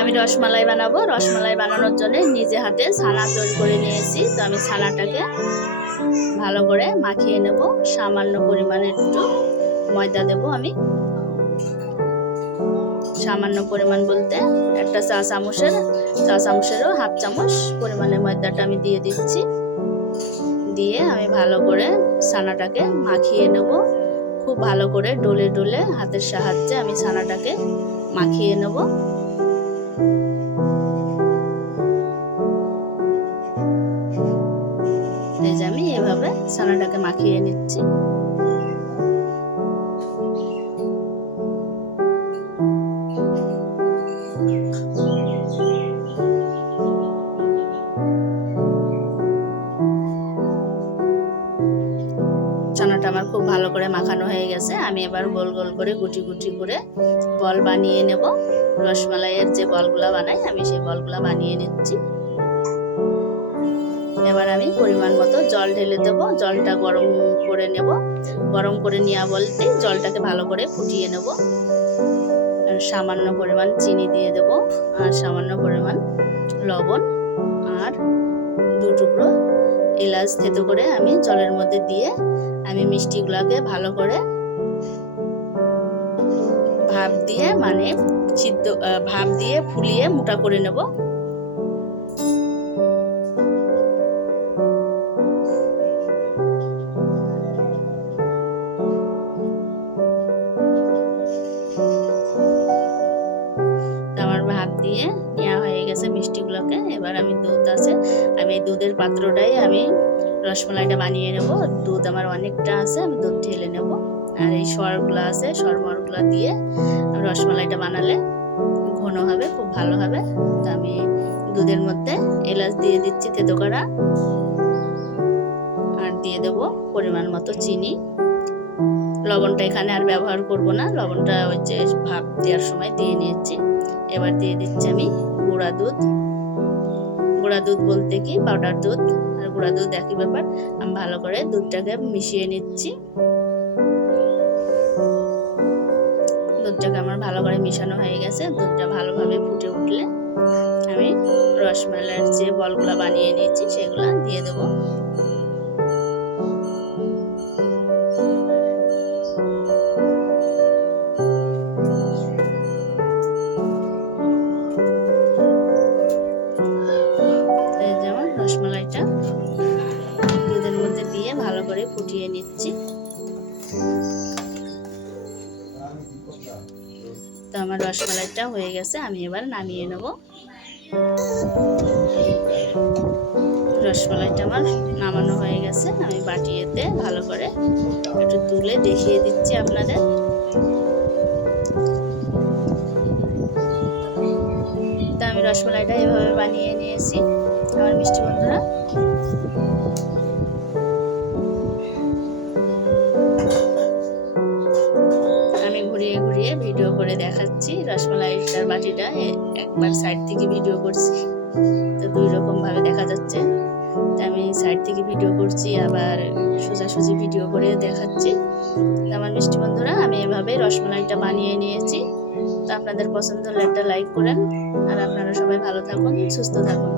আমি রসমালাই বানাবো। রসমালাই বানানোর জন্য নিজে হাতে ছানা তৈরি করে নিয়েছি। তো আমি ছানাটাকে ভালো করে মাখিয়ে নেব। সামান্য পরিমাণে একটু ময়দা দেব আমি। সামান্য পরিমাণ বলতে একটা চা চামচের, চা চামচেরও হাফ চামচ পরিমাণে ময়দাটা আমি দিয়ে দিচ্ছি। দিয়ে আমি ভালো করে ছানাটাকে মাখিয়ে নেব। খুব ভালো করে ডলে ডলে হাতের সাহায্যে আমি ছানাটাকে মাখিয়ে নেব। আমি এভাবে সানাটাকে মাখিয়ে নিচ্ছি। ছানাটা আমার খুব ভালো করে মাখানো হয়ে গেছে। আমি এবার গোল গোল করে গুটি গুটি করে বল বানিয়ে নেব। রসমালাইয়ের যে বলগুলা বানাই, আমি সেই বলগুলা বানিয়ে নিচ্ছি। এবার আমি পরিমাণ মতো জল ঢেলে দেবো। জলটা গরম করে নেব। গরম করে নেওয়া বলতে জলটাকে ভালো করে ফুটিয়ে নেব। সামান্য পরিমাণ চিনি দিয়ে দেব। আর সামান্য পরিমাণ লবণ। আর দু টুকরো এলাচ, থেতো করে আমি জলের মধ্যে দিয়ে আমি মিষ্টিগুলোকে ভালো করে ভাপ দিয়ে মানে সিদ্ধ ভাপ দিয়ে ফুলিয়ে মোটা করে নেব। মিষ্টিগুলোকে, এবার আমি দুধ আছে। আমি এই দুধের পাত্রটাই আমি রসমালাইটা বানিয়ে নেব। দুধ আমার অনেকটা আছে, আমি দুধ ঢেলে নেব। আর এই সরগুলো আছে সরমরগুলো দিয়ে রসমালাইটা বানালে ঘন হবে, খুব ভালো হবে। তো আমি দুধের মধ্যে এলাচ দিয়ে দিচ্ছি তেতো করা আর দিয়ে দেব পরিমাণ মতো চিনি। লবণটা এখানে আর ব্যবহার করব না, লবণটা ওই যে ভাপ দেওয়ার সময় দিয়ে নিয়েছি। এবার দিয়ে দিচ্ছি আমি গুঁড়া দুধ। গুঁড়া দুধ বলতে কি? পাউডার দুধ। আর গুঁড়া দুধ একই ব্যাপার। আমি ভালো করে দুধটাকে মিশিয়ে নিচ্ছি। দুধটাকে আমার ভালো করে মিশানো হয়ে গেছে। দুধটা ভালোভাবে ফুটে উঠলে আমি রসমালাইয়ের যে বলগুলো বানিয়ে নিয়েছি, সেগুলো দিয়ে দেবো। দুধের মধ্যে দিয়ে ভালো করে ফুটিয়ে নিচ্ছি। তো আমার রসমালাইটা হয়ে গেছে, আমি এবার নামিয়ে নেব। রসমালাইটা আমার নামানো হয়ে গেছে, আমি বাটিয়েতে ভালো করে একটু তুলে দেখিয়ে দিচ্ছি আপনাদের। তো আমি রসমালাইটা এভাবে বানিয়ে নিয়েছি। আমার মিষ্টি বন্ধুরা আমি ঘুরিয়ে ঘুরিয়ে ভিডিও করে দেখাচ্ছি রসমালাইটার বাটিটা। একবার সাইড থেকে ভিডিও করছি। তো দুই রকম ভাবে দেখা যাচ্ছে। তো আমি সাইড থেকে ভিডিও করছি, আবার সোজাসুজি ভিডিও করে দেখাচ্ছি। আমার মিষ্টি বন্ধুরা, আমি এভাবে রসমালাইটা বানিয়ে নিয়েছি। তো আপনাদের পছন্দ হলে একটা লাইক করেন। আর আপনারা সবাই ভালো থাকুন, সুস্থ থাকুন।